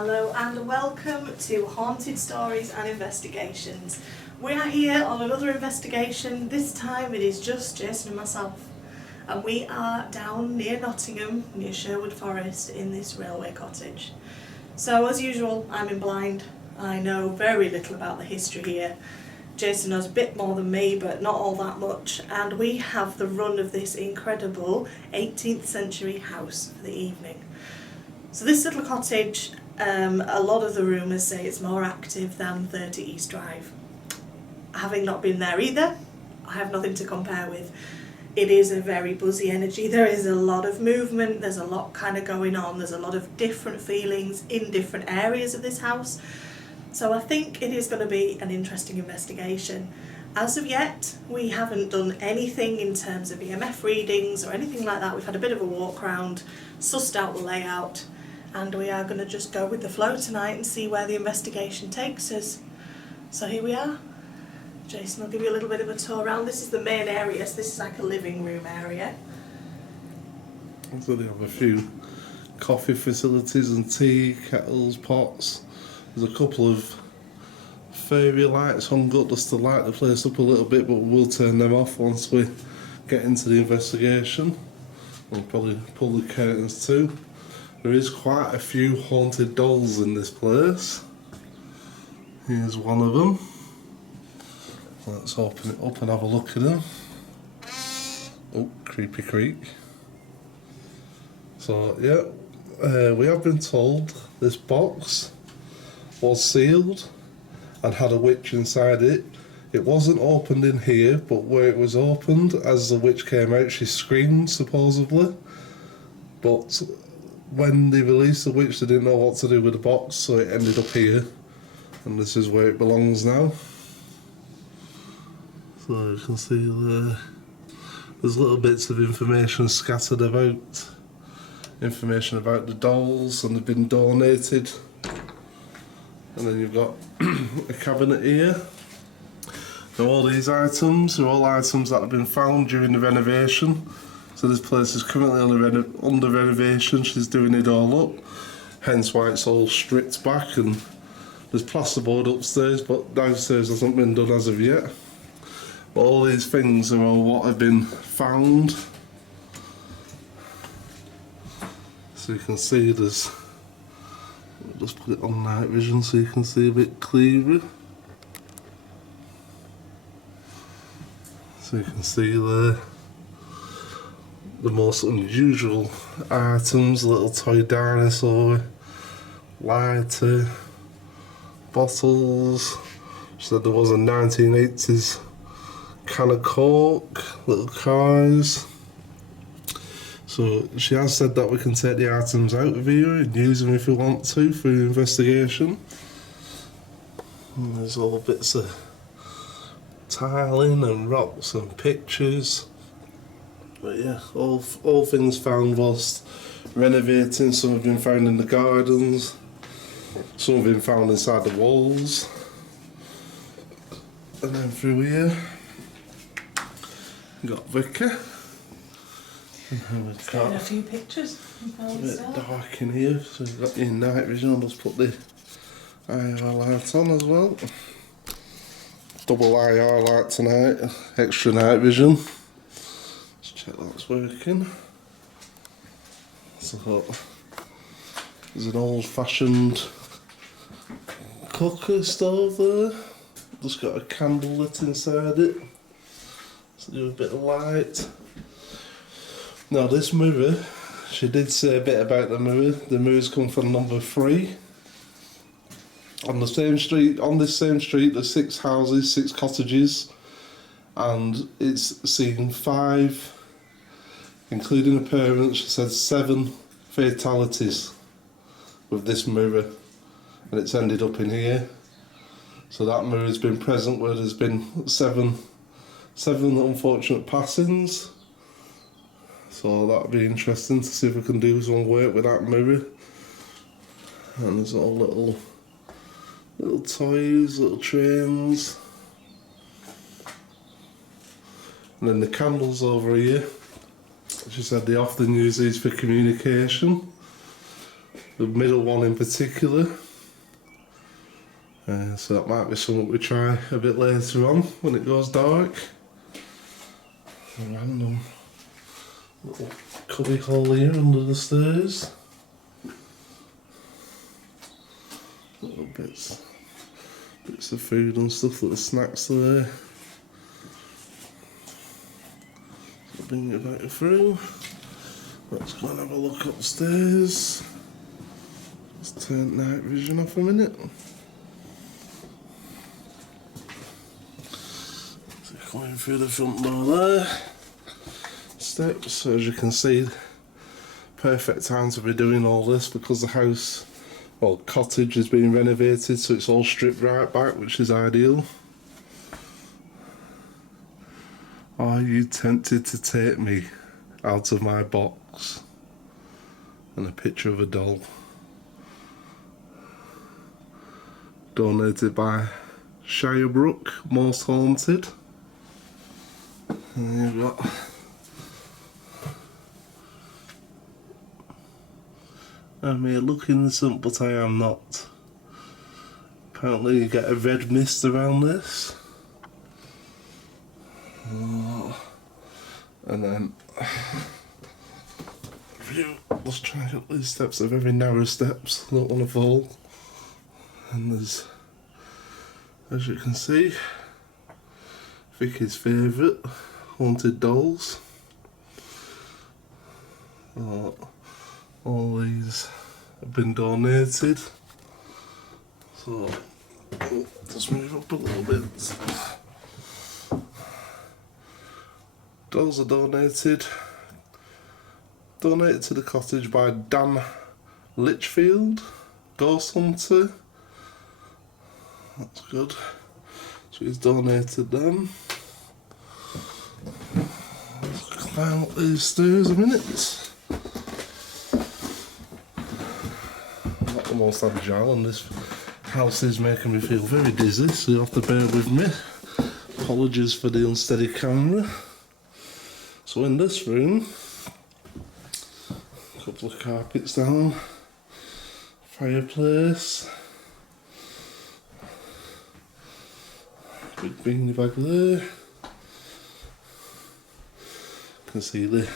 Hello and welcome to Haunted Stories and Investigations. We are here on another investigation. This time it is just Jason and myself, and we are down near Nottingham, near Sherwood Forest, in this railway cottage. So as usual, I'm in blind. I know very little about the history here. Jason knows a bit more than me, but not all that much, and we have the run of this incredible 18th century house for the evening. So this little cottage, a lot of the rumours say it's more active than 30 East Drive. Having not been there either, I have nothing to compare with. It is a very buzzy energy, there is a lot of movement, there's a lot kind of going on, there's a lot of different feelings in different areas of this house. So I think it is going to be an interesting investigation. As of yet, we haven't done anything in terms of EMF readings or anything like that. We've had a bit of a walk around, sussed out the layout, and we are going to just go with the flow tonight and see where the investigation takes us. So here we are. Jason will give you a little bit of a tour around. This is the main area, so this is like a living room area. So they have a few coffee facilities and tea, kettles, pots. There's a couple of fairy lights hung up just to light the place up a little bit, but we'll turn them off once we get into the investigation. We'll probably pull the curtains too. There is quite a few haunted dolls in this place. Here's one of them. Let's open it up and have a look at them. Oh, creepy creak. So yeah, we have been told this box was sealed and had a witch inside it. It wasn't opened in here, but where it was opened, as the witch came out, she screamed, supposedly. But when they released the witch, they didn't know what to do with the box, so it ended up here. And this is where it belongs now. So you can see there's little bits of information scattered about. Information about the dolls, and they've been donated. And then you've got a cabinet here. Now all these items are all items that have been found during the renovation. So this place is currently under renovation. She's doing it all up. Hence why it's all stripped back, and there's plasterboard upstairs, but downstairs hasn't been done as of yet. But all these things are all what have been found. So you can see there's... Just put it on night vision so you can see a bit clearer. So you can see there the most unusual items, little toy dinosaur, lighter, bottles. She said there was a 1980s can of Coke, little cars. So she has said that we can take the items out of here and use them if we want to for the investigation. And there's all bits of tiling and rocks and pictures. But yeah, all things found whilst renovating. Some have been found in the gardens, some have been found inside the walls. And then through here, we've got Vicky. Let's get a few pictures. It's a bit dark in here, so you've got your night vision. I'll just put the IR light on as well. Double IR light tonight, extra night vision. Let's check that's working. So there's an old fashioned cooker stove there. Just got a candle lit inside it. So do a bit of light. Now this mirror, she did say a bit about the mirror. The mirror's come from number 3. On the same street, on this same street, there's 6 houses, 6 cottages, and it's seen 5, including her parents. She said 7 fatalities with this mirror, and it's ended up in here. So that mirror's been present where there's been 7 unfortunate passings. So that'll be interesting to see if we can do some work with that mirror. And there's all little toys, little trains. And then the candles over here. She said they often use these for communication. the middle one in particular. So that might be something we try a bit later on when it goes dark. A random little cubby hole here under the stairs. Little bits of food and stuff, little snacks there. So bring it back through. Let's go and have a look upstairs. Let's turn night vision off a minute. So coming through the front door there. Steps, so as you can see, perfect time to be doing all this because the house, well, cottage is being renovated, so it's all stripped right back, which is ideal. Are you tempted to take me out of my box? And a picture of a doll. Donated by Shirebrook, Most Haunted. And you've got I may look innocent, but I am not. Apparently you get a red mist around this. And then let's try and get these steps. They're very narrow steps, I don't want to fall. And there's, as you can see, Vicky's favourite, haunted dolls. All these have been donated. So, just move up a little bit. Dolls are donated to the cottage by Dan Litchfield, Ghost Hunter. That's good. So he's donated them. Let's climb up these stairs a minute. I'm not the most agile, and this house is making me feel very dizzy, so you'll have to bear with me. Apologies for the unsteady camera. So in this room, a couple of carpets down, fireplace, big beanie bag there. You can see the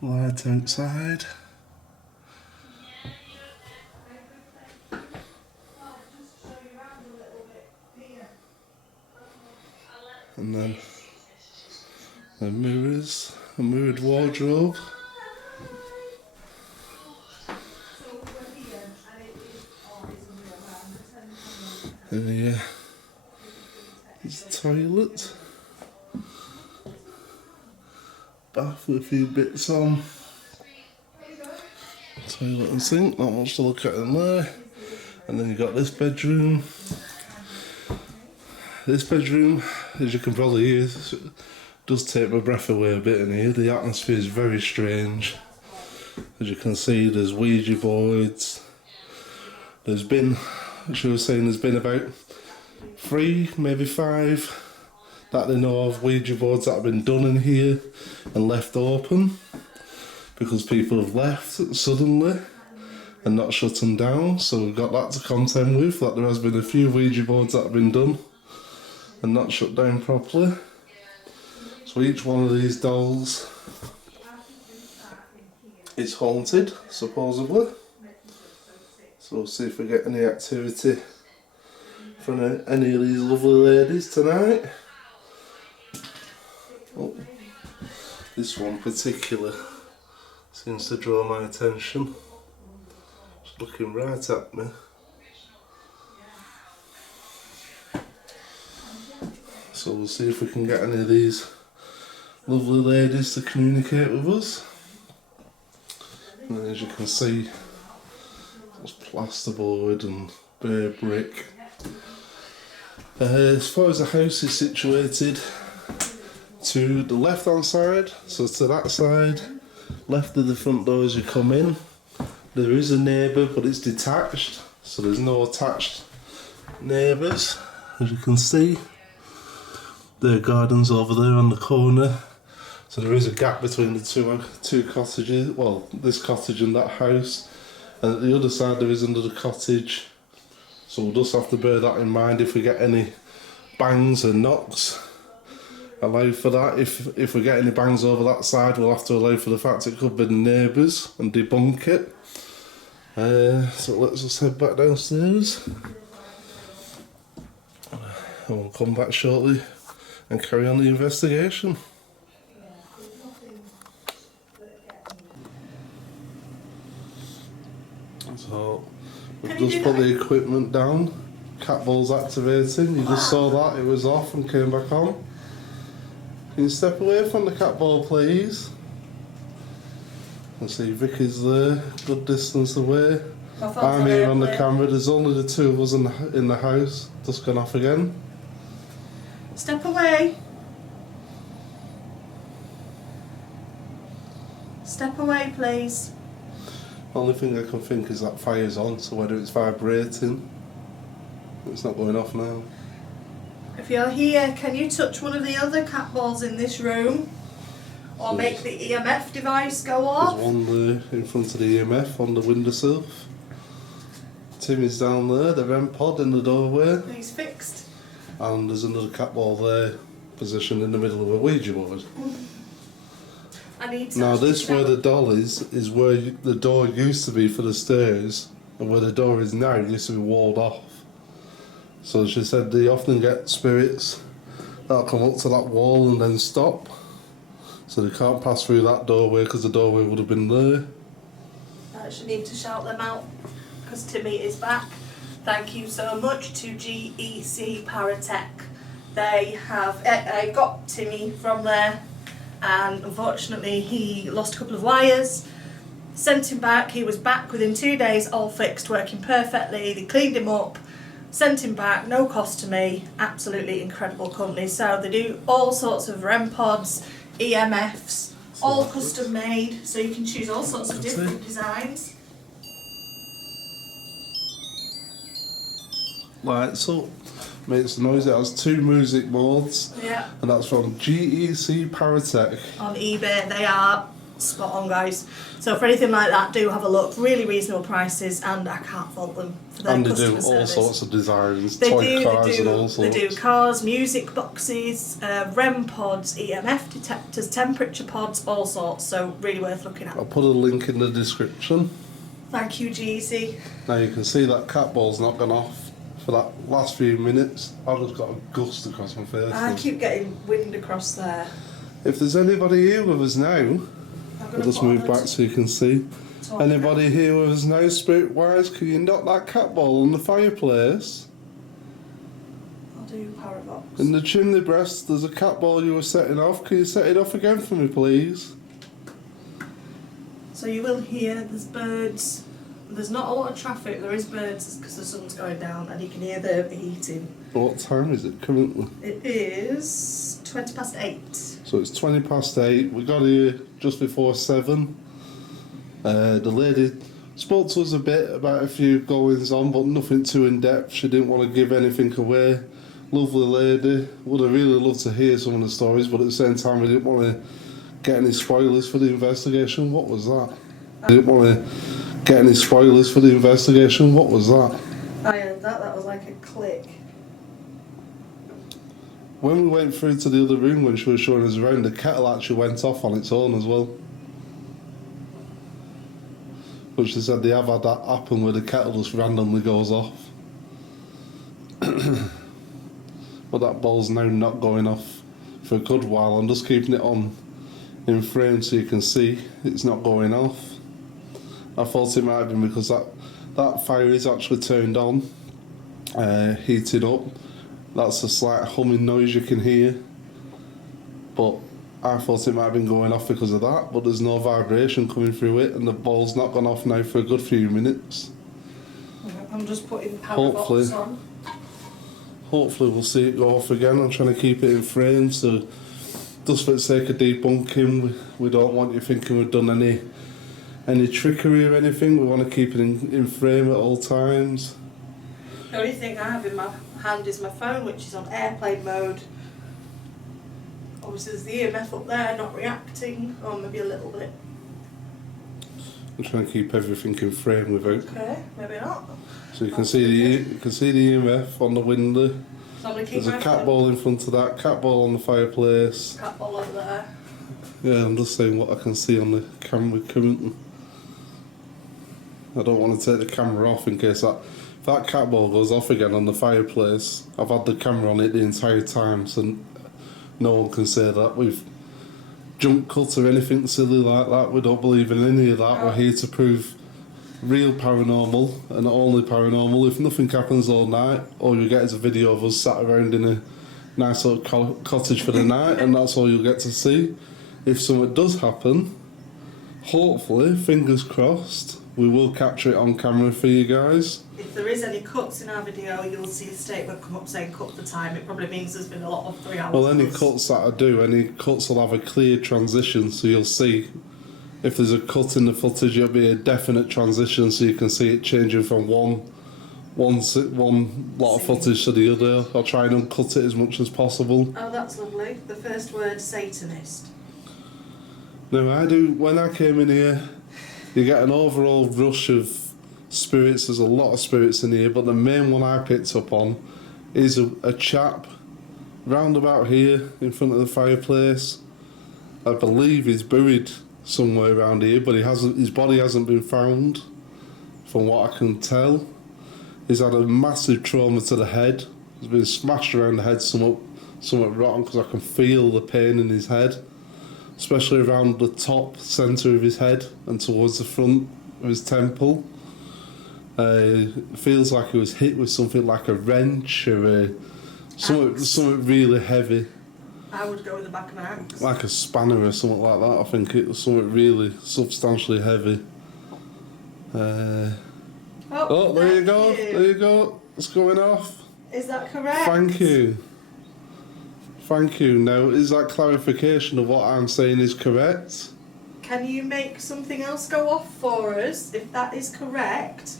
light outside. And then the mirrors, a mirrored wardrobe. And here is the toilet. Bath with a few bits on. Toilet and sink, not much to look at in there. And then you've got this bedroom. This bedroom, as you can probably hear, does take my breath away a bit in here. The atmosphere is very strange. As you can see, there's Ouija boards. There's been, as you were saying, there's been about 3, maybe 5 that they know of Ouija boards that have been done in here and left open because people have left suddenly and not shut them down. So we've got that to contend with, that there has been a few Ouija boards that have been done and not shut down properly. So each one of these dolls is haunted, supposedly. So we'll see if we get any activity from any of these lovely ladies tonight. Oh, this one in particular seems to draw my attention. It's looking right at me. So we'll see if we can get any of these lovely ladies to communicate with us. And as you can see, there's plasterboard and bare brick. As far as the house is situated, to the left hand side, so to that side, left of the front door as you come in, there is a neighbour but it's detached, so there's no attached neighbours. As you can see, their garden's over there on the corner, So there is a gap between the two cottages. Well, this cottage and that house. And at the other side there is another cottage. So we'll just have to bear that in mind if we get any bangs and knocks. Allow for that. If we get any bangs over that side, we'll have to allow for the fact it could be the neighbours and debunk it. So let's just head back downstairs. And we'll come back shortly and carry on the investigation. So we've just put the equipment down. Cat ball's activating. You just saw that, it was off and came back on. Can you step away from the cat ball, please? I see Vicky's there, good distance away. I'm here on the camera. There's only the two of us in the house. Just gone off again. Step away. Step away, please. Only thing I can think is that fire's on, so whether it's vibrating, it's not going off now. If you're here, can you touch one of the other cat balls in this room? Or So make the EMF device go off? There's one there in front of the EMF on the windowsill. Timmy's down there, the REM pod in the doorway. He's fixed. And there's another cat ball there, positioned in the middle of a Ouija board. I need to Now this where the doll is where the door used to be for the stairs, and where the door is now used to be walled off. So she said they often get spirits that'll come up to that wall and then stop. So they can't pass through that doorway because the doorway would have been there. I should need to shout them out because Timmy is back. Thank you so much to GEC Paratech. They have I got Timmy from there, and unfortunately he lost a couple of wires. Sent him back. He was back within 2 days, all fixed, working perfectly. They cleaned him up, sent him back, no cost to me. Absolutely incredible company. So they do all sorts of REM pods, EMFs, all custom made, so you can choose all sorts of different designs. Lights up, makes noise. It has 2 music modes, Yeah. and that's from GEC Paratech. On eBay, they are spot on, guys. So for anything like that, do have a look. Really reasonable prices, and I can't fault them for their And they do customer all service. sorts of designs, They toy do, cars they and do, all sorts. they do cars, music boxes, REM pods, EMF detectors, temperature pods, all sorts. So really worth looking at. I'll put a link in the description. Thank you, GC. Now you can see that cat ball's not gone off for that last few minutes. I've just got a gust across my face. I keep getting wind across there. If there's anybody here with us now, I'll just move back so you can see. Anybody here with us now, spirit wise, can you knock that cat ball on the fireplace? I'll do Paravox. In the chimney breast, there's a cat ball you were setting off. Can you set it off again for me, please? So you will hear there's birds. There's not a lot of traffic. There is birds because the sun's going down, and you can hear the heating. What time is it currently? It is 8:20. So it's 8:20. We got here just before 7. The lady spoke to us a bit about a few goings on, but nothing too in depth. She didn't want to give anything away. Lovely lady. Would have really loved to hear some of the stories, but at the same time, we didn't want to get any spoilers for the investigation. What was that? I didn't want to get any spoilers for the investigation. What was that? I heard that. That was like a click. When we went through to the other room when she was showing us around, the kettle actually went off on its own as well. But she said they have had that happen where the kettle just randomly goes off. But that ball's now not going off for a good while. I'm just keeping it on in frame so you can see it's not going off. I thought it might have been because that fire is actually turned on, heated up. That's a slight humming noise you can hear. But I thought it might have been going off because of that, but there's no vibration coming through it, and the ball's not gone off now for a good few minutes. I'm just putting Paravox on. Hopefully we'll see it go off again. I'm trying to keep it in frame, so just for the sake of debunking, we don't want you thinking we've done any trickery or anything. We want to keep it in frame at all times. The only thing I have in my hand is my phone, which is on airplane mode. Obviously there's the EMF up there not reacting, or maybe a little bit. I'm trying to keep everything in frame without. Okay, maybe not. So you can see the EMF on the window. So I'm going to keep There's my a cat ball in front of that, cat ball on the fireplace. cat ball over there. Yeah, I'm just saying what I can see on the camera currently. I don't want to take the camera off in case that cat ball goes off again on the fireplace. I've had the camera on it the entire time, so no one can say that we've jump cut or anything silly like that. We don't believe in any of that. No. We're here to prove real paranormal and only paranormal. If nothing happens all night, all you get is a video of us sat around in a nice little cottage for the night, and that's all you'll get to see. If something does happen, hopefully, fingers crossed, we will capture it on camera for you guys. If there is any cuts in our video, you'll see a statement come up saying cut for time. It probably means there's been a lot of 3 hours. Well, any plus. cuts that I do, any cuts will have a clear transition, so you'll see if there's a cut in the footage, it'll be a definite transition, so you can see it changing from one lot of footage to the other. I'll try and uncut it as much as possible. Oh, that's lovely. The first word, Satanist. Now, when I came in here, you get an overall rush of spirits. There's a lot of spirits in here, but the main one I picked up on is a chap round about here in front of the fireplace. I believe he's buried somewhere around here, but his body hasn't been found, from what I can tell. He's had a massive trauma to the head. He's been smashed around the head, somewhat rotten, because I can feel the pain in his head, especially around the top centre of his head and towards the front of his temple. It feels like he was hit with something like a wrench or something really heavy. I would go with the back of an axe. Like a spanner or something like that. I think it was something really substantially heavy. Oh, there you go. There you go. It's going off. Is that correct? Thank you. Thank you. Now, is that clarification of what I'm saying is correct? Can you make something else go off for us, if that is correct?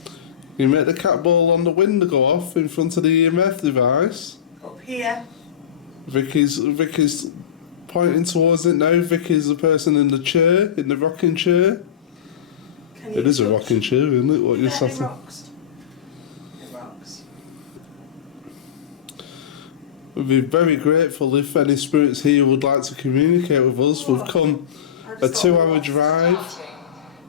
You make the cat ball on the window go off in front of the EMF device. Up here. Vicky's pointing towards it now. Vicky's the person in the chair, in the rocking chair. It is a rocking chair, isn't it? What you're saying? saying? It rocks. It rocks. We'd be very grateful if any spirits here would like to communicate with us. We've come a 2-hour drive.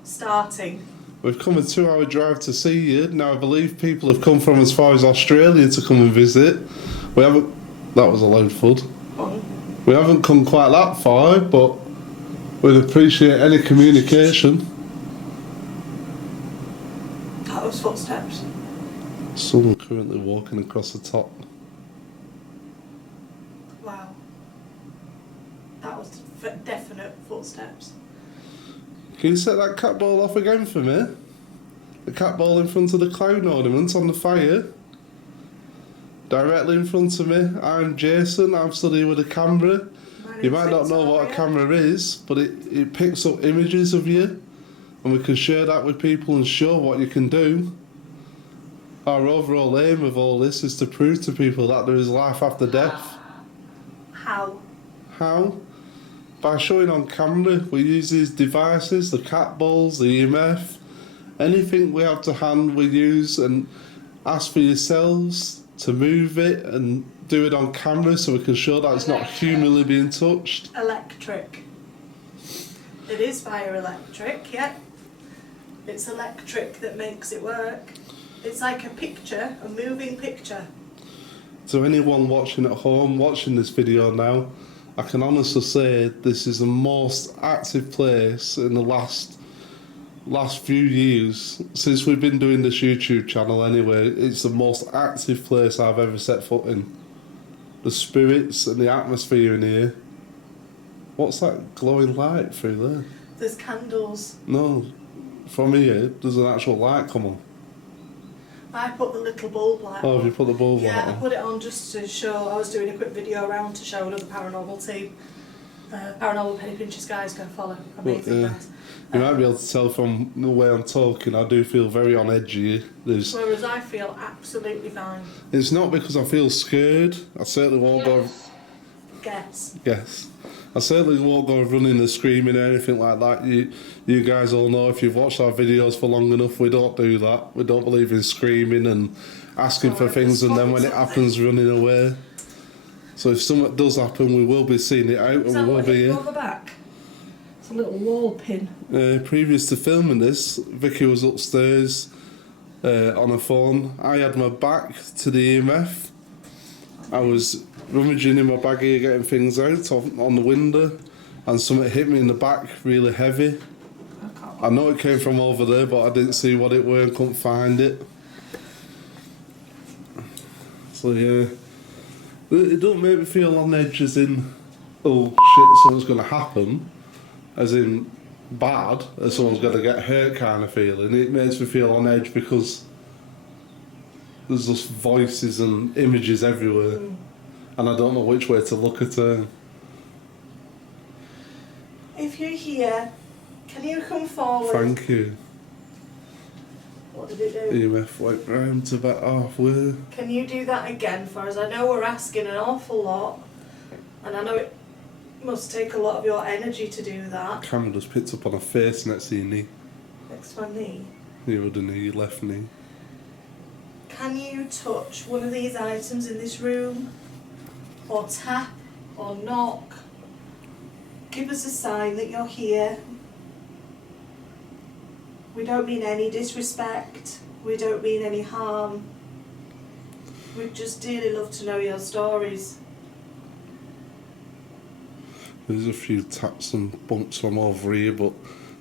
Starting. We've come a 2-hour drive to see you. Now I believe people have come from as far as Australia to come and visit. We haven't. That was a loud thud. We haven't come quite that far, but we'd appreciate any communication. That was footsteps. Someone currently walking across the top. Wow. That was definite footsteps. Can you set that cat ball off again for me? The cat ball in front of the clown ornament on the fire. Directly in front of me. I'm Jason. I'm stood here with a camera. You might not know what a camera is, but it picks up images of you, and we can share that with people and show what you can do. Our overall aim of all this is to prove to people that there is life after death. How? How? By showing on camera. We use these devices, the cat balls, the EMF, anything we have to hand we use, and ask for yourselves to move it and do it on camera so we can show that it's not humanly being touched. Electric. It is via electric, yeah. It's electric that makes it work. It's like a picture, a moving picture. To anyone watching at home, watching this video now, I can honestly say this is the most active place in the last few years, since we've been doing this YouTube channel anyway. It's the most active place I've ever set foot in. The spirits and the atmosphere in here. What's that glowing light through there? There's candles. No, from here there's an actual light come on. I put the little bulb light on. Oh, have you put the bulb light Yeah, I on? put it on just to show. I was doing a quick video around to show another paranormal team. Paranormal Penny Pinchers guys, go follow. Amazing guys. You might be able to tell from the way I'm talking, I do feel very on edge here. Whereas I feel absolutely fine. It's not because I feel scared. I certainly won't go. Guess. Yes. I certainly won't go running and screaming or anything like that. You guys all know, if you've watched our videos for long enough, we don't do that. We don't believe in screaming and asking for things and then when it happens, running away. So if something does happen, we will be seeing it out and we will be here. Over back? It's a little wall pin. Previous to filming this, Vicky was upstairs on her phone. I had my back to the EMF. I was rummaging in my bag here, getting things out on the window, and something hit me in the back really heavy. I know it came from over there, but I didn't see what it were and couldn't find it. So yeah, it don't make me feel on edge as in, oh shit, something's going to happen, as in bad, as someone's going to get hurt kind of feeling. It makes me feel on edge because there's just voices and images everywhere, and I don't know which way to look at her. If you're here, can you come forward? Thank you. What did it do? EMF went round to about halfway. Can you do that again for us? I know we're asking an awful lot, and I know it must take a lot of your energy to do that. Camera just picked up on her face next to your knee. Next to my knee. Your other knee, your left knee. Can you touch one of these items in this room? Or tap? Or knock? Give us a sign that you're here. We don't mean any disrespect. We don't mean any harm. We'd just dearly love to know your stories. There's a few taps and bumps from over here, but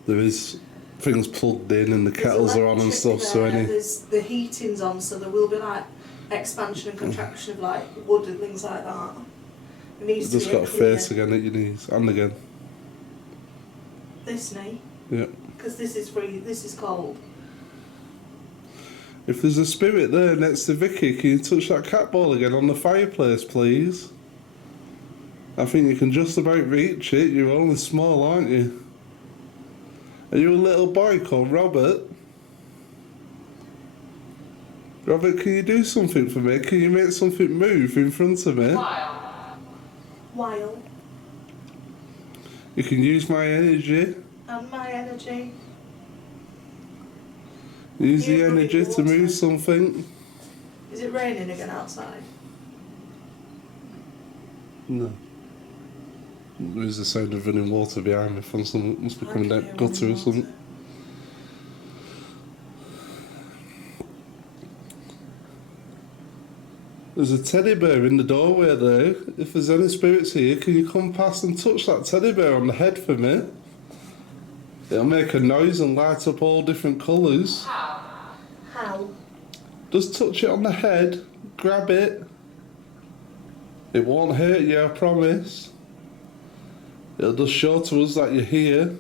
there is things plugged in and the kettles are on and stuff, so any... There's the heating's on, so there will be like expansion and contraction of like wood and things like that. It needs to just be got a face again at your knees, and again. This knee? Yeah. Because this is free, this is cold. If there's a spirit there next to Vicky, can you touch that cat ball again on the fireplace, please? I think you can just about reach it. You're only small, aren't you? Are you a little boy called Robert? Robert, can you do something for me? Can you make something move in front of me? While. You can use my energy. And my energy. Use the energy to move something. Is it raining again outside? No. There's the sound of running water behind me from someone. Must be coming down gutter or something. There's a teddy bear in the doorway there. If there's any spirits here, can you come past and touch that teddy bear on the head for me? It'll make a noise and light up all different colours. How? Just touch it on the head, grab it. It won't hurt you, I promise. It'll just show to us that you're here.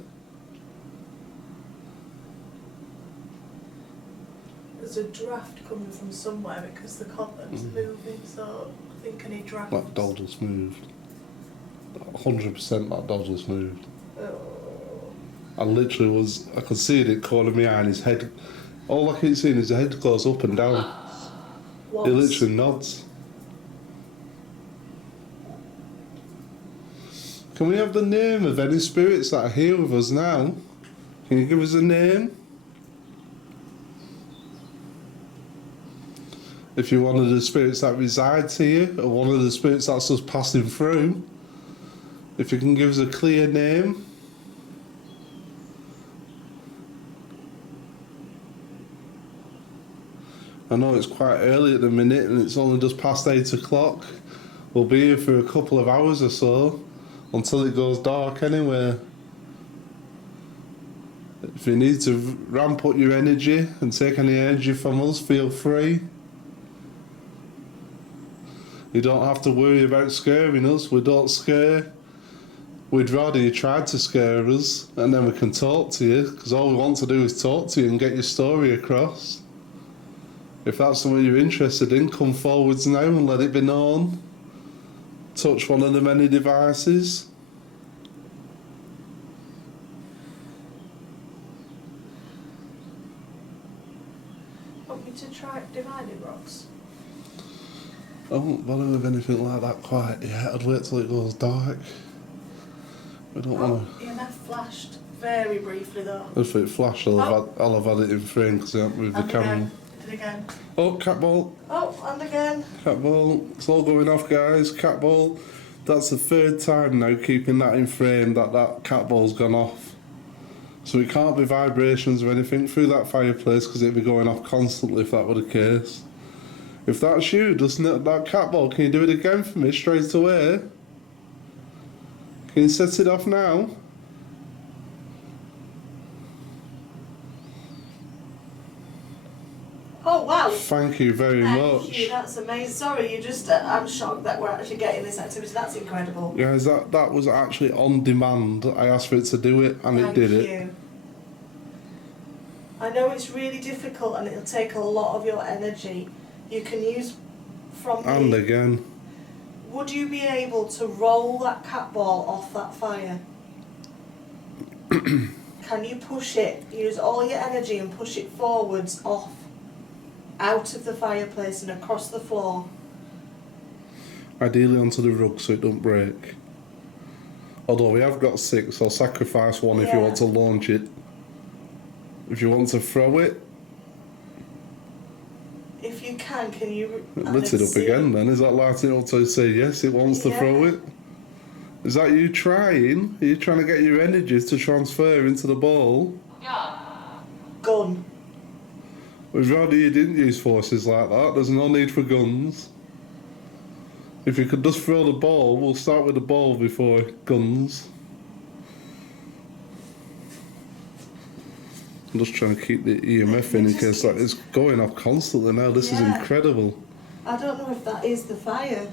There's a draft coming from somewhere because the cotton's moving, so I think I need draft. That doll just moved. 100% that doll just moved. Oh. I literally I could see it corner of my eye and his head, all I keep seeing is the head goes up and down. What? He literally nods. Can we have the name of any spirits that are here with us now? Can you give us a name? If you're one of the spirits that resides here, or one of the spirits that's just passing through, if you can give us a clear name. I know it's quite early at the minute and it's only just past 8 o'clock. We'll be here for a couple of hours or so, until it goes dark anyway. If you need to ramp up your energy and take any energy from us, feel free. You don't have to worry about scaring us. We don't scare. We'd rather you tried to scare us and then we can talk to you, because all we want to do is talk to you and get your story across. If that's something you're interested in, come forwards now and let it be known. Touch one of the many devices. Want me to try dividing rocks? I won't bother with anything like that quite yet. I'd wait till it goes dark. I don't Oh, want to. EMF flashed very briefly though. If it flashed, I'll have had it in frame because I haven't moved the And camera. again. And again. Oh, cat ball. Oh, and again. Cat ball. It's all going off, guys. Cat ball. That's the third time now, keeping that in frame, that cat ball's gone off. So it can't be vibrations or anything through that fireplace because it'd be going off constantly if that were the case. If that's you, doesn't it, that cat ball, can you do it again for me straight away? Can you set it off now? Oh wow. Thank you very much. Thank you, that's amazing. Sorry, I'm shocked that we're actually getting this activity. That's incredible. Guys, that was actually on demand. I asked for it to do it and it did it. Thank you. I know it's really difficult and it'll take a lot of your energy. You can use from And the... again. Would you be able to roll that cat ball off that fire? Can you push it? Use all your energy and push it forwards off, out of the fireplace and across the floor. Ideally onto the rug so it don't break. Although we have got 6, I'll sacrifice one if you want to launch it. If you want to throw it. If you can you... Lit it up again then. Is that lighting up to say yes, it wants to throw it? Is that you trying? Are you trying to get your energy to transfer into the ball? Yeah. Gun. We'd rather you didn't use forces like that. There's no need for guns. If you could just throw the ball, we'll start with the ball before guns. I'm just trying to keep the EMF in case that is going off constantly now. This is incredible. I don't know if that is the fire.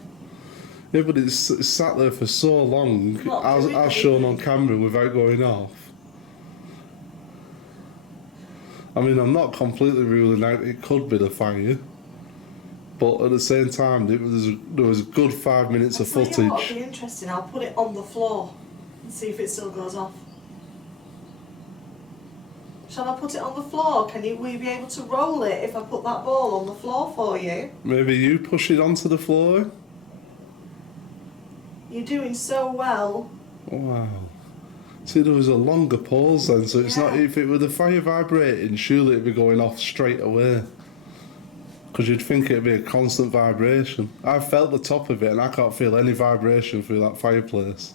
Yeah, but it's sat there for so long, as shown on camera, without going off. I mean, I'm not completely ruling out it could be the fire, but at the same time, there was a good 5 minutes of footage. What would be interesting, I'll put it on the floor and see if it still goes off. Shall I put it on the floor? Will you be able to roll it if I put that ball on the floor for you? Maybe you push it onto the floor? You're doing so well. Wow. See, there was a longer pause then, so it's not, if it were the fire vibrating, surely it'd be going off straight away. Because you'd think it'd be a constant vibration. I felt the top of it and I can't feel any vibration through that fireplace.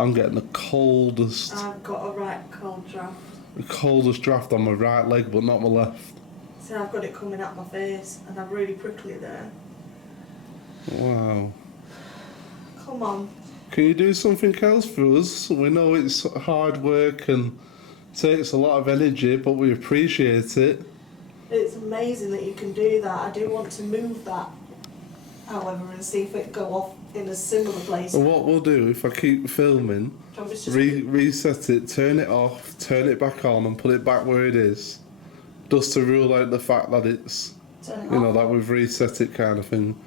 I'm getting the coldest... I've got a right cold draft. The coldest draft on my right leg, but not my left. See, I've got it coming at my face and I'm really prickly there. Wow. Come on. Can you do something else for us? We know it's hard work and takes a lot of energy, but we appreciate it. It's amazing that you can do that. I do want to move that, however, and see if it go off in a similar place. And what we'll do, if I keep filming, reset it, turn it off, turn it back on and put it back where it is. Just to rule out the fact that it's, that we've reset it kind of thing.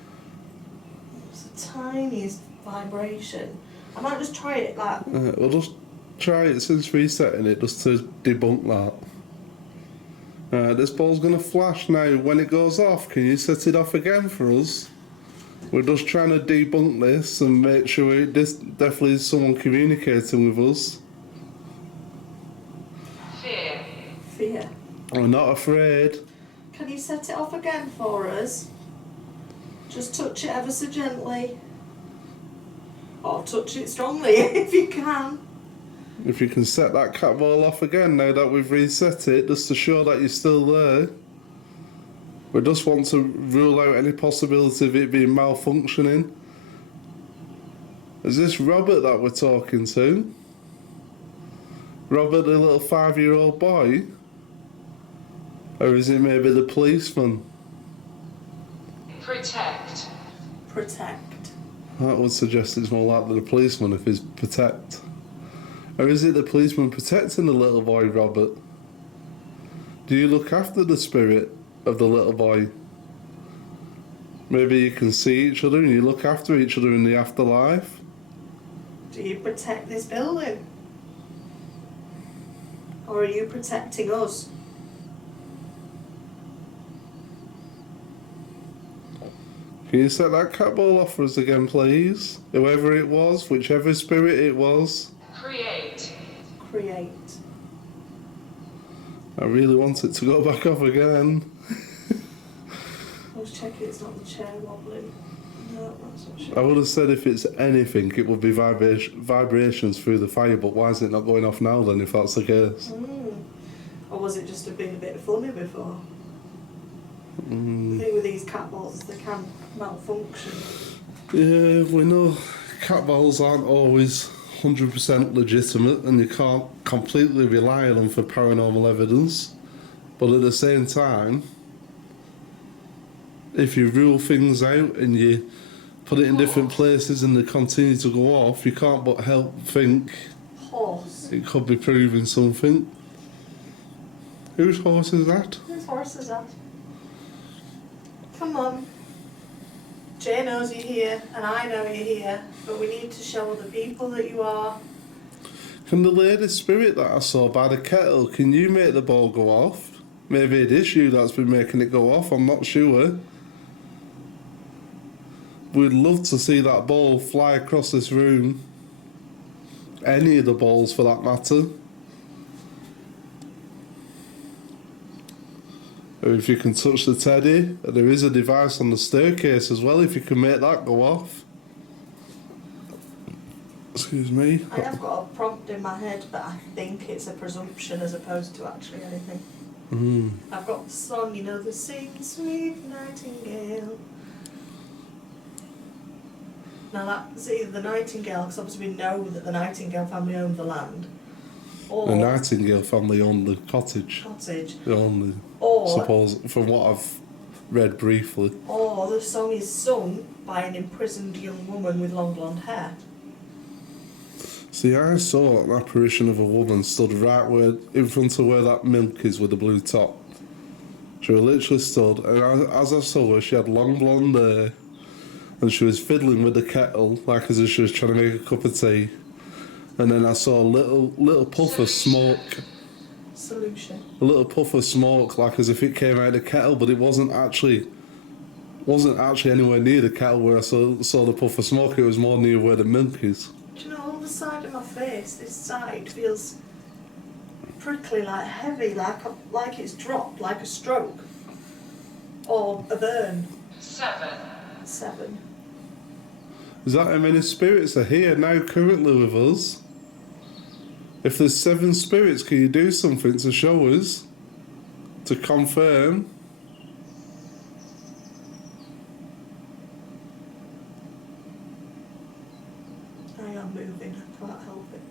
It's the tiniest vibration. I might just try it like... We'll just try it since resetting it, just to debunk that. This ball's going to flash now. When it goes off, can you set it off again for us? We're just trying to debunk this and make sure this definitely is someone communicating with us. Fear. We're not afraid. Can you set it off again for us? Just touch it ever so gently. Or touch it strongly if you can. If you can set that cat ball off again now that we've reset it, just to show that you're still there. We just want to rule out any possibility of it being malfunctioning. Is this Robert that we're talking to? Robert, the little 5-year-old boy? Or is it maybe the policeman? Protect. That would suggest it's more likely the policeman if he's protect. Or is it the policeman protecting the little boy, Robert? Do you look after the spirit of the little boy? Maybe you can see each other and you look after each other in the afterlife? Do you protect this building? Or are you protecting us? Can you set that cat ball off for us again, please? Whoever it was, whichever spirit it was. Create. Create. I really want it to go back off again. I was checking it's not the chair wobbling. No, that's not I sure. would have said if it's anything, it would be vibrations through the fire, but why is it not going off now then, if that's the case? Or was it just been a bit funny before? The thing with these cat balls is they can malfunction. Yeah, we know cat balls aren't always 100% legitimate and you can't completely rely on them for paranormal evidence. But at the same time, if you rule things out and you put it in different places and they continue to go off, you can't but help think Horse. it could be proving something. Whose horse is that? Whose horse is that? Come on. Jay knows you're here, and I know you're here, but we need to show other people that you are. Can the lady spirit that I saw by the kettle, can you make the ball go off? Maybe it is you that's been making it go off, I'm not sure. We'd love to see that ball fly across this room. Any of the balls for that matter. Or if you can touch the teddy, there is a device on the staircase as well if you can make that go off. Excuse me. I have got a prompt in my head, but I think it's a presumption as opposed to actually anything. I've got the song, you know, the Sing Sweet Nightingale. Now that's either the Nightingale, because obviously we know that the Nightingale family owned the land, or The Nightingale family owned the cottage. Cottage, They own the, or suppose, from what I've read briefly. or the song is sung by an imprisoned young woman with long blonde hair. See, I saw an apparition of a woman stood right where, in front of where that milk is with the blue top. She was literally stood, and as I saw her, she had long blonde hair, and she was fiddling with the kettle, like as if she was trying to make a cup of tea. And then I saw a little puff of smoke. Solution. A little puff of smoke, like as if it came out of the kettle, but it wasn't actually anywhere near the kettle where I saw the puff of smoke. It was more near where the milk is. Do you know, on the side of my face, this side feels prickly, like heavy, like it's dropped, like a stroke. Or a burn. 7. Is that how many spirits are here now currently with us? If there's 7 spirits, can you do something to show us? To confirm? I am moving, I can't help it.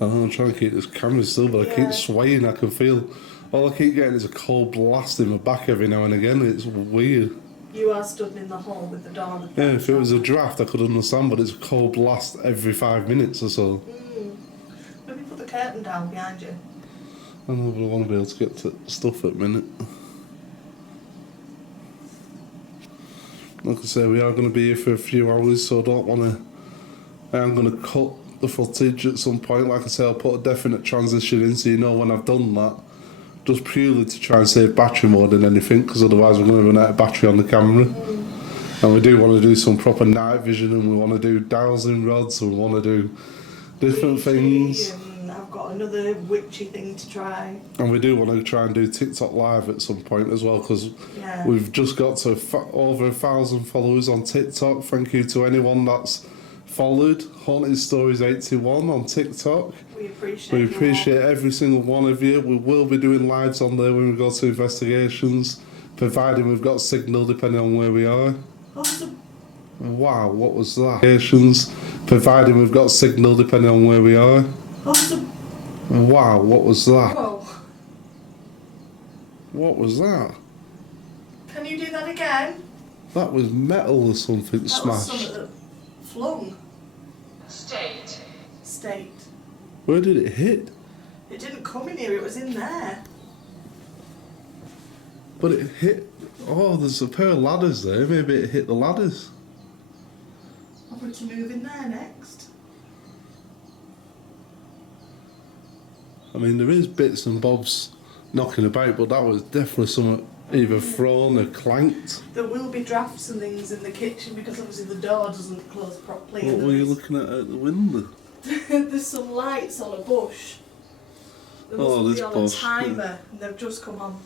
I know, I'm trying to keep this camera still, but I keep swaying. I can feel. All I keep getting is a cold blast in my back every now and again. It's weird. You are stood in the hall with the door on the Yeah, if it was a draft, I could understand, but it's a cold blast every 5 minutes or so. Maybe put the curtain down behind you. I know, but I want to be able to get to stuff at a minute. Like I say, we are going to be here for a few hours, so I don't want to. I am going to cut the footage at some point. Like I say, I'll put a definite transition in so you know when I've done that. Just purely to try and save battery more than anything, because otherwise we're going to run out of battery on the camera. And we do want to do some proper night vision, and we want to do dowsing rods, and we want to do different things. And I've got another witchy thing to try. And we do want to try and do TikTok live at some point as well, because we've just got to over 1,000 followers on TikTok. Thank you to anyone that's followed Haunted Stories 81 on TikTok. We appreciate every single one of you. We will be doing lives on there when we go to investigations, providing we've got signal depending on where we are. Awesome. Wow, what was that? Investigations, providing we've got signal depending on where we are. Awesome. Wow, what was that? Whoa. What was that? Can you do that again? That was metal or something That was smashed. something that flung. State. Where did it hit? It didn't come in here, it was in there. But it hit. Oh, there's a pair of ladders there. Maybe it hit the ladders. I'm going to move in there next. I mean, there is bits and bobs knocking about, but that was definitely something either thrown or clanked. There will be drafts and things in the kitchen because obviously the door doesn't close properly. What and were you looking at the window? There's some lights on a bush. There must this be on bush, a timer and they've just come on.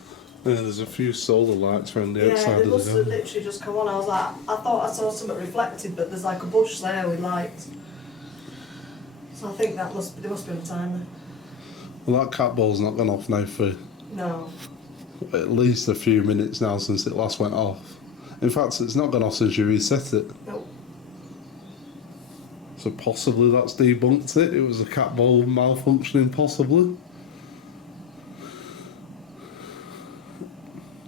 Yeah, there's a few solar lights around the outside They of must the have garden. literally just come on. I was like, I thought I saw something reflected, but there's like a bush there with lights. So I think there must be on a timer. Well, that cat ball's not gone off now for No. at least a few minutes now since it last went off. In fact, it's not gone off since you reset it. Nope. So possibly that's debunked it. It was a cat ball malfunctioning, possibly.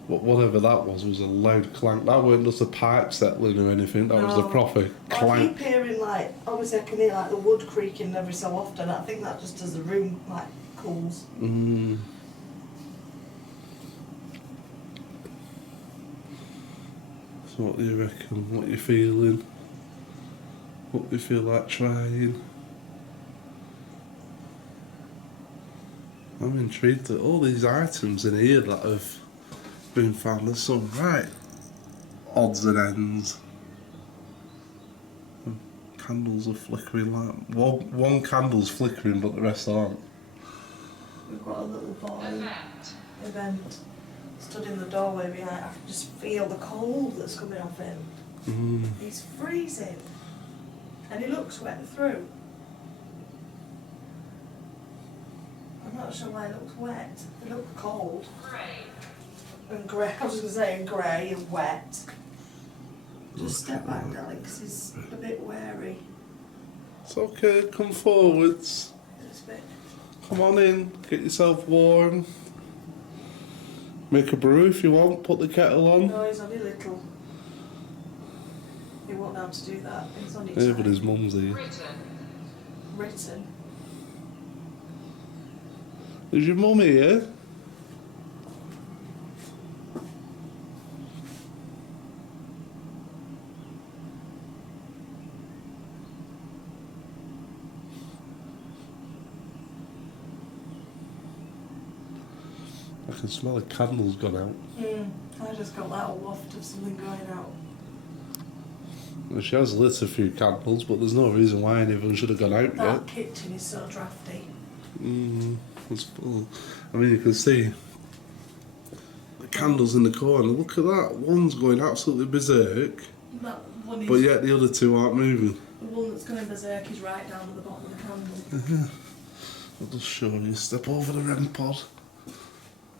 But whatever that was a loud clank. That weren't just a pipe settling or anything. That was a proper I clank. keep hearing like, obviously I can hear like the wood creaking every so often. I think that just as the room like cools. Mm. So what do you reckon? What you feeling? What do you feel like trying? I'm intrigued at all these items in here that have been found. There's some right odds and ends. Candles are flickering like one candle's flickering but the rest aren't. We've got a little boy event stood in the doorway behind. I can just feel the cold that's coming off him. He's freezing and he looks wet through. I'm not sure why it looks wet. It looks cold. And grey. I was just going to say grey and wet. Just step back, darling, because he's a bit wary. It's okay, come forwards. It's a bit. Come on in, get yourself warm. Make a brew if you want, put the kettle on. No, he's only little. He won't know how to do that. He's only Yeah, but tiny. his mum's here. Written. Is your mum here? I can smell the candles gone out. I just got that waft of something going out. Well, she has lit a few candles, but there's no reason why any of them should have gone out That yet. kitchen is so drafty. It's full. I mean, you can see the candles in the corner. Look at that. One's going absolutely berserk, That one is, but yet the other two aren't moving. the one that's going berserk is right down at the bottom of the candle. I'll just show you. Step over the REM pod.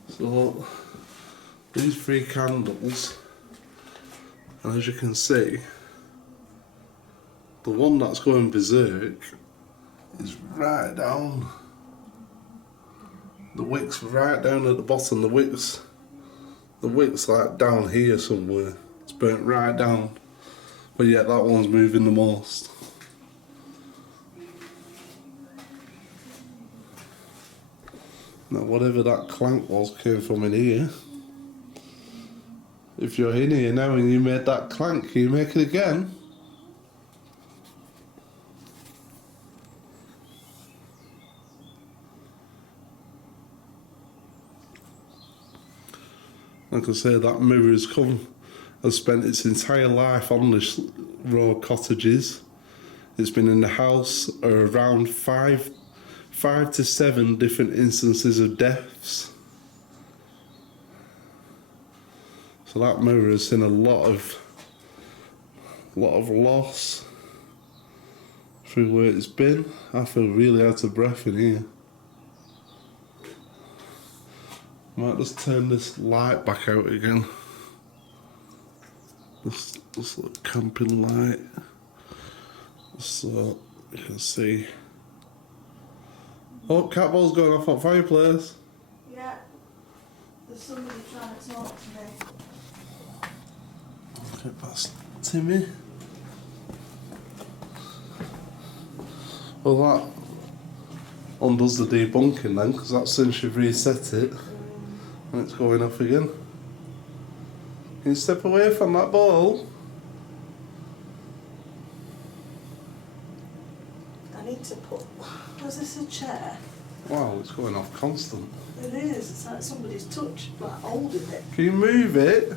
So, these three candles, and as you can see, the one that's going berserk is right down. The wick's right down at the bottom. The wick's like down here somewhere. It's burnt right down. But yet that one's moving the most. Now whatever that clank was came from in here. If you're in here now and you made that clank, can you make it again? Like I say, that mirror has spent its entire life on this row of cottages. It's been in the house around five to seven different instances of deaths. So that mirror has seen a lot of loss through where it's been. I feel really out of breath in here. Might just turn this light back out again. This little camping light, so you can see. Oh, cat ball's going off on fireplace. Yeah. There's somebody trying to talk to me. Get past Timmy. Well, that undoes the debunking then, because that's since you've reset it and it's going off again. Can you step away from that ball? I need to put. Was this a chair? Wow, it's going off constant. It is. It's like somebody's touched, like holding it. Can you move it?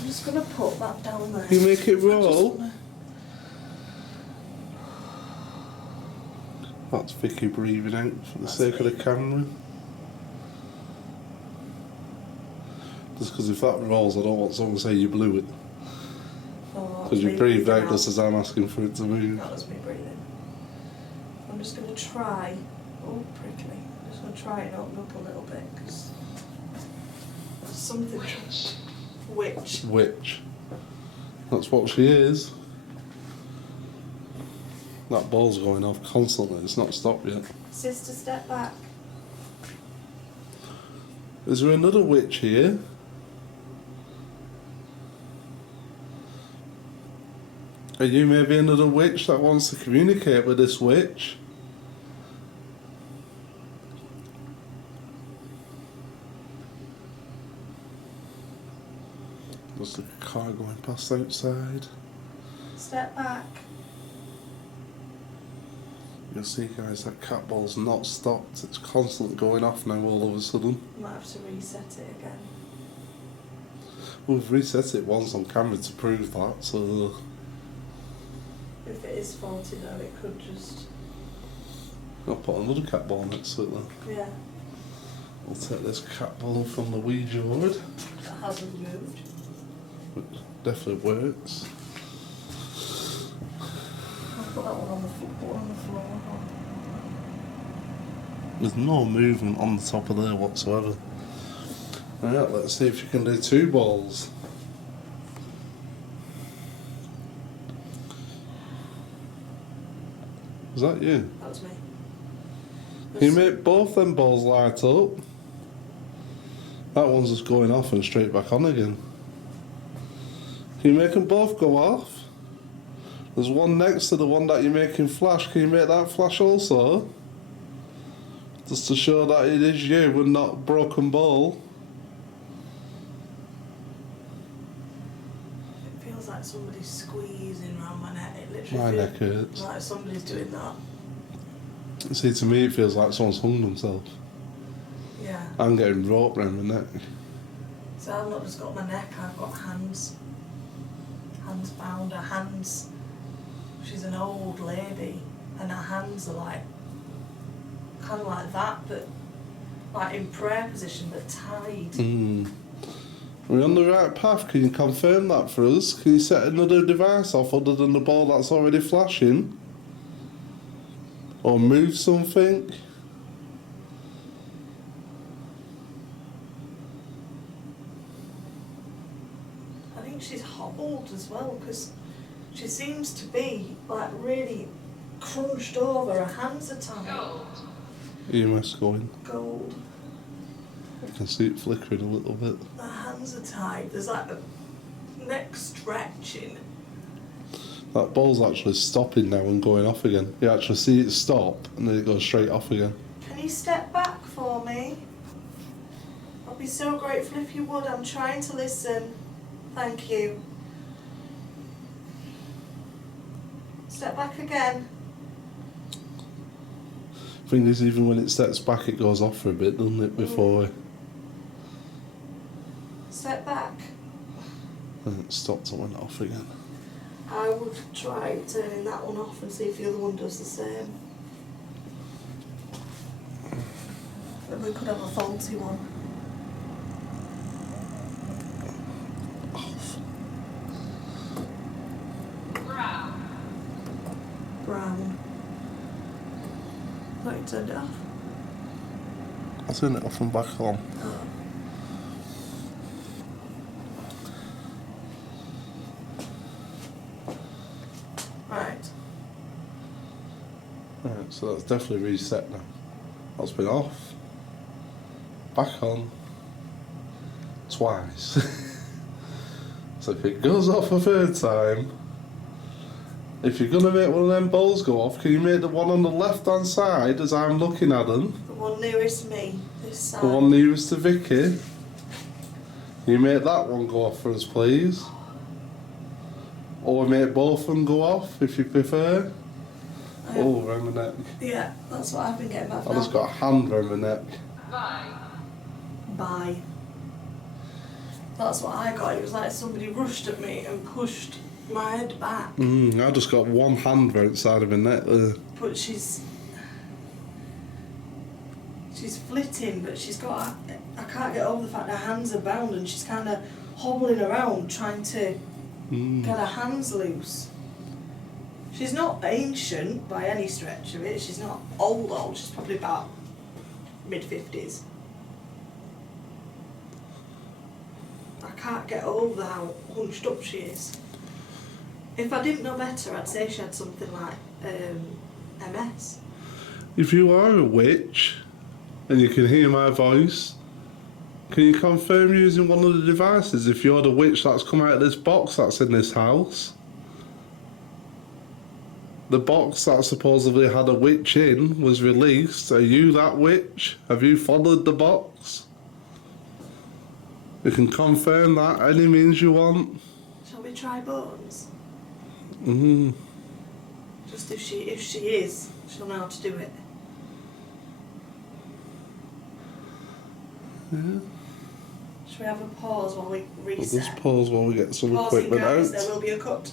I'm just going to put that down there. Can you make it roll? That's Vicky breathing out for the sake of the camera. Just because if that rolls, I don't want someone to say you blew it. Because you breathed out just as I'm asking for it to move. That was me breathing. I'm just going to try. Oh, prickly. I'm just going to try and open up a little bit because there's something. Witch. Witch. That's what she is. That ball's going off constantly, it's not stopped yet. Sister, step back. Is there another witch here? Are you maybe another witch that wants to communicate with this witch? There's a car going past outside. Step back. You'll see, guys, that cat ball's not stopped. It's constantly going off now all of a sudden. Might have to reset it again. Well, we've reset it once on camera to prove that, so... If it is faulty though, it could just... I'll put another cat ball next to it then. Yeah. I'll take this cat ball from the Ouija board. That hasn't moved. Which definitely works. I'll put that one on the floor. There's no movement on the top of there whatsoever. Right, let's see if you can do two balls. Is that you? That was me. Can you make both them balls light up? That one's just going off and straight back on again. Can you make them both go off? There's one next to the one that you're making flash. Can you make that flash also? Just to show that it is you and not a broken ball. It feels like somebody's squeezing around my neck. It literally My feels neck hurts. like somebody's doing that. See, to me it feels like someone's hung themselves. Yeah. I'm getting rope around my neck. So I've not just got my neck, I've got hands. Hands bound, her hands. She's an old lady and her hands are like, kind of like that, but like in prayer position, but tied. Are we on the right path? Can you confirm that for us? Can you set another device off other than the ball that's already flashing? Or move something? I think she's hobbled as well because she seems to be like really crunched over, her hands are tied. EMS going. Gold. I can see it flickering a little bit. Her hands are tied, there's like a neck stretching. That ball's actually stopping now and going off again. You actually see it stop and then it goes straight off again. Can you step back for me? I'll be so grateful if you would. I'm trying to listen. Thank you. Step back again. Thing is, even when it steps back, it goes off for a bit, doesn't it, before Step back. and it stopped and went off again. I would try turning that one off and see if the other one does the same. But we could have a faulty one. Off. Brown. I thought you turned it off. I turned it off and back on. Oh. Right. Right, so that's definitely reset now. That's been off, back on, twice. So if it goes off a third time, if you're going to make one of them balls go off, can you make the one on the left hand side as I'm looking at them? The one nearest me, this side. The one nearest to Vicky. Can you make that one go off for us, please? Or make both of them go off, if you prefer. I Oh, around the neck. Yeah, that's what I've been getting back I just got a hand around my neck. Bye. That's what I got. It was like somebody rushed at me and pushed my head back. I just got one hand right side of my neck there. But she's flitting, but she's got... I can't get over the fact her hands are bound and she's kind of hobbling around trying to get her hands loose. She's not ancient by any stretch of it. She's not old. She's probably about mid-50s. I can't get over how hunched up she is. If I didn't know better, I'd say she had something like MS. If you are a witch and you can hear my voice, can you confirm using one of the devices if you're the witch that's come out of this box that's in this house? The box that supposedly had a witch in was released. Are you that witch? Have you followed the box? You can confirm that any means you want. Shall we try bones? Mm. Just if she is, she'll know how to do it. Yeah. Shall we have a pause while we We'll reset? just pause while we get some Pausing, equipment guys, out. there will be a cut.